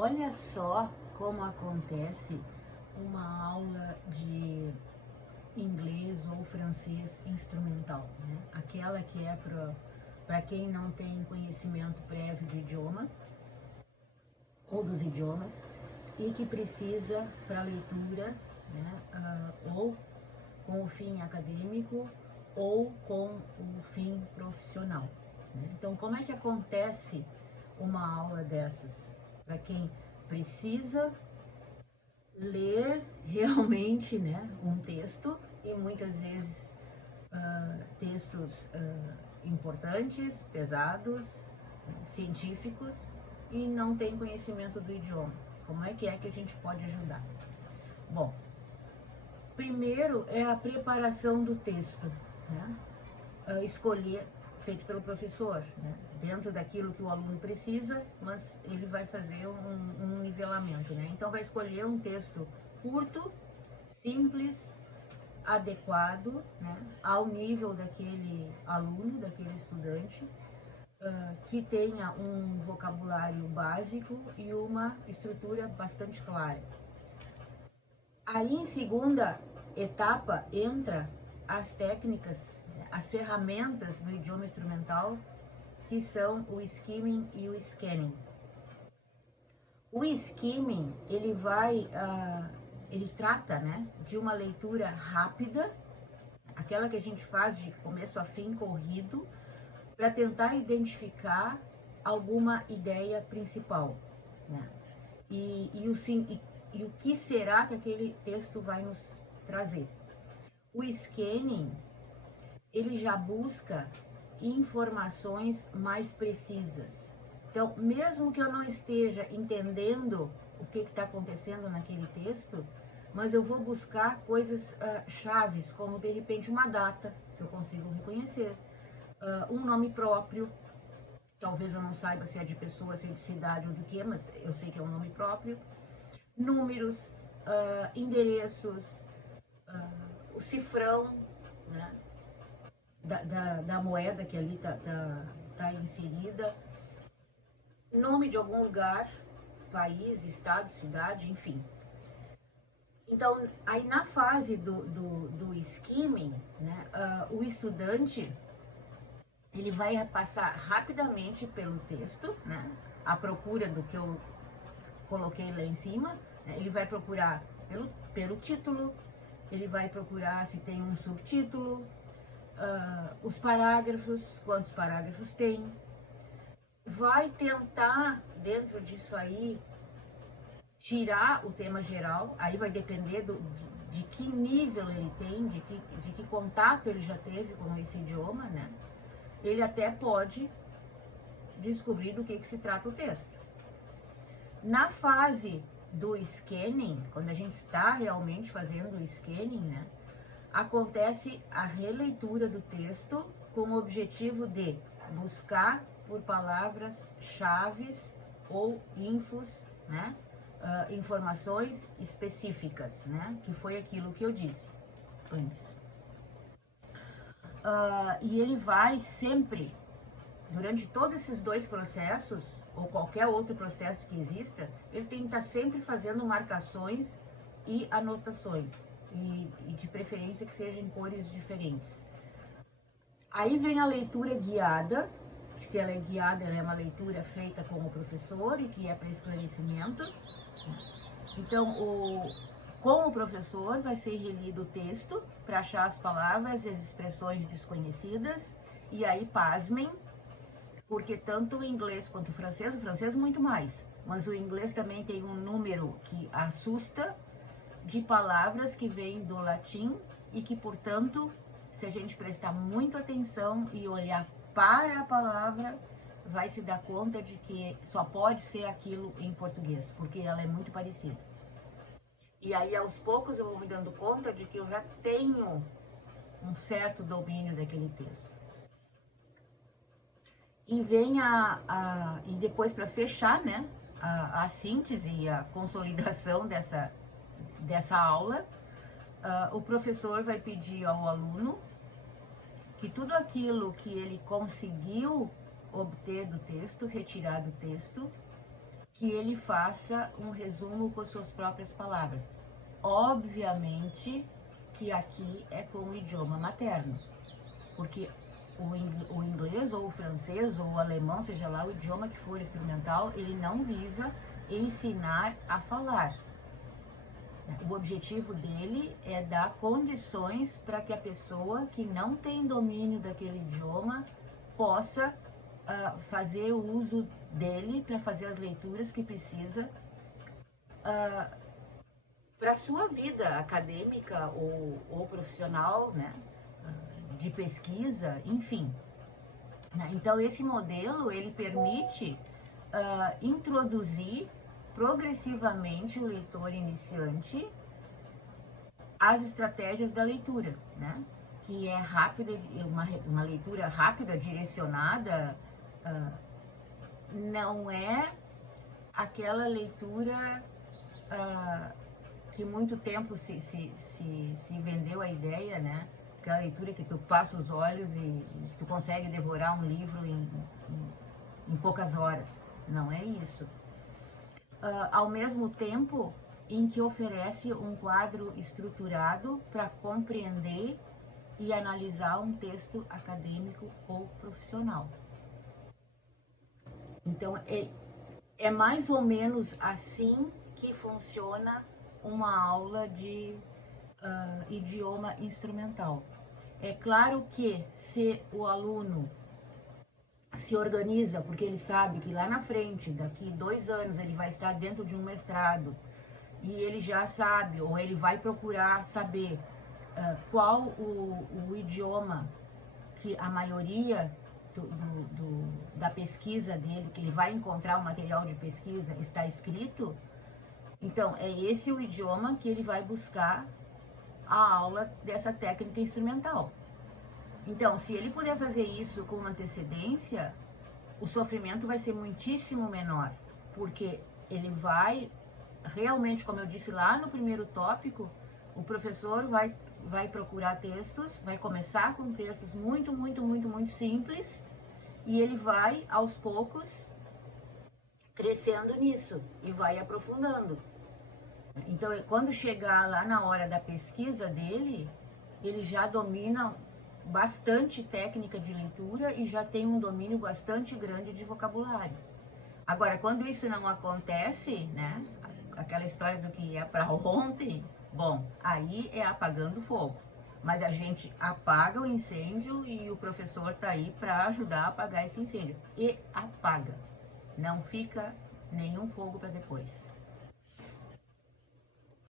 Olha só como acontece uma aula de inglês ou francês instrumental, né? Aquela que é para quem não tem conhecimento prévio do idioma ou dos idiomas e que precisa para leitura, né? Ou com o fim acadêmico ou com o fim profissional, né? Então, como é que acontece uma aula dessas? Para quem precisa ler realmente, né, um texto e muitas vezes textos importantes, pesados, científicos e não tem conhecimento do idioma. Como é que a gente pode ajudar? Bom, primeiro é a preparação do texto, né? Escolher, feito pelo professor, né? Dentro daquilo que o aluno precisa, mas ele vai fazer um nivelamento, né? Então vai escolher um texto curto, simples, adequado, né, ao nível daquele aluno, daquele estudante, que tenha um vocabulário básico e uma estrutura bastante clara. Aí, em segunda etapa, entra as técnicas, as ferramentas do idioma instrumental, que são o skimming e o scanning. O skimming, ele trata, né, de uma leitura rápida, aquela que a gente faz de começo a fim corrido, para tentar identificar alguma ideia principal, né? E o que será que aquele texto vai nos trazer. O scanning, ele já busca informações mais precisas. Então, mesmo que eu não esteja entendendo o que está acontecendo naquele texto, mas eu vou buscar coisas chaves, como de repente uma data, que eu consigo reconhecer, um nome próprio, talvez eu não saiba se é de pessoa, se é de cidade ou do que, mas eu sei que é um nome próprio, números, endereços, o cifrão, né, da moeda que ali tá inserida, nome de algum lugar, país, estado, cidade, enfim. Então, aí na fase do skimming, né, o estudante, ele vai passar rapidamente pelo texto, né, à procura do que eu coloquei lá em cima, né, ele vai procurar pelo título, ele vai procurar se tem um subtítulo, os parágrafos, quantos parágrafos tem, vai tentar, dentro disso aí, tirar o tema geral, aí vai depender de que nível ele tem, de que contato ele já teve com esse idioma, né? Ele até pode descobrir do que se trata o texto. Na fase do scanning, quando a gente está realmente fazendo o scanning, né, acontece a releitura do texto com o objetivo de buscar por palavras-chave ou infos, né, informações específicas, né, que foi aquilo que eu disse antes. E ele vai sempre, durante todos esses dois processos, ou qualquer outro processo que exista, ele tem que estar sempre fazendo marcações e anotações, e de preferência que sejam em cores diferentes. Aí vem a leitura guiada, que se ela é guiada, ela é uma leitura feita com o professor e que é para esclarecimento. Então, com o professor vai ser relido o texto para achar as palavras e as expressões desconhecidas, e aí, pasmem, porque tanto o inglês quanto o francês muito mais, mas o inglês também tem um número que assusta de palavras que vêm do latim e que, portanto, se a gente prestar muito atenção e olhar para a palavra, vai se dar conta de que só pode ser aquilo em português, porque ela é muito parecida. E aí, aos poucos, eu vou me dando conta de que eu já tenho um certo domínio daquele texto. E vem e depois, para fechar, né, a síntese e a consolidação dessa aula, o professor vai pedir ao aluno que tudo aquilo que ele conseguiu obter do texto, retirar do texto, que ele faça um resumo com as suas próprias palavras. Obviamente que aqui é com o idioma materno, porque o inglês ou o francês ou o alemão, seja lá o idioma que for instrumental, ele não visa ensinar a falar. O objetivo dele é dar condições para que a pessoa que não tem domínio daquele idioma possa fazer o uso dele para fazer as leituras que precisa para a sua vida acadêmica ou profissional, né? De pesquisa, enfim. Então, esse modelo, ele permite introduzir progressivamente o leitor iniciante às estratégias da leitura, né? Que é rápida, uma leitura rápida, direcionada, não é aquela leitura que muito tempo se vendeu a ideia, né? Aquela leitura que tu passa os olhos e tu consegue devorar um livro em poucas horas. Não é isso. Ao mesmo tempo em que oferece um quadro estruturado para compreender e analisar um texto acadêmico ou profissional. Então, é mais ou menos assim que funciona uma aula de idioma instrumental. É claro que se o aluno se organiza, porque ele sabe que lá na frente, daqui 2 anos, ele vai estar dentro de um mestrado, e ele já sabe, ou ele vai procurar saber qual o idioma que a maioria da pesquisa dele, que ele vai encontrar o material de pesquisa, está escrito. Então, é esse o idioma que ele vai buscar a aula dessa técnica instrumental. Então, se ele puder fazer isso com antecedência, o sofrimento vai ser muitíssimo menor, porque ele vai realmente, como eu disse lá no primeiro tópico, o professor vai procurar textos, vai começar com textos muito simples, e ele vai, aos poucos, crescendo nisso e vai aprofundando. Então, quando chegar lá na hora da pesquisa dele, ele já domina bastante técnica de leitura e já tem um domínio bastante grande de vocabulário. Agora, quando isso não acontece, né, aquela história do que é para ontem, bom, aí é apagando fogo. Mas a gente apaga o incêndio e o professor está aí para ajudar a apagar esse incêndio. E apaga. Não fica nenhum fogo para depois.